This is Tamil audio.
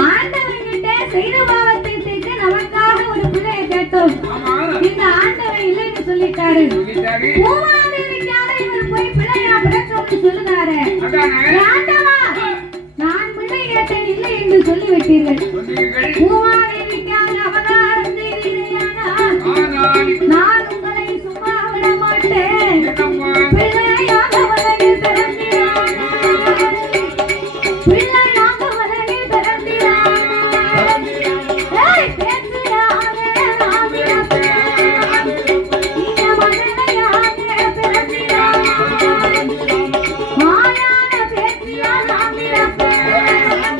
ஆண்டவன் கிட்ட செய்த பாவத்தை தீர்க்க நமக்காக ஒரு பிள்ளையை கேட்டோம். இந்த ஆண்டவன் இல்லைன்னு சொல்லிட்டாரு. பூமாதேவிக்காக இவர் போய் பிள்ளையா பிறக்கணும்னு சொல்லுறாரு. ஆண்டவா, நான் பிள்ளை கேட்டேன் இல்லை என்று சொல்லிவிட்டீர்கள். பூமாதேவிக்காக அவதாரம் செய்தீர்கள். நான் உங்களை சும்மா விட மாட்டேன். பிள்ளையாக வலையில் பிறந்தினார். பிள்ளையாக வலையில் பிறந்தினார். பேசுகிறாக இந்த மகளையாக பிறந்தினார். மாயான பேசியா நான் பிறப்பேன்.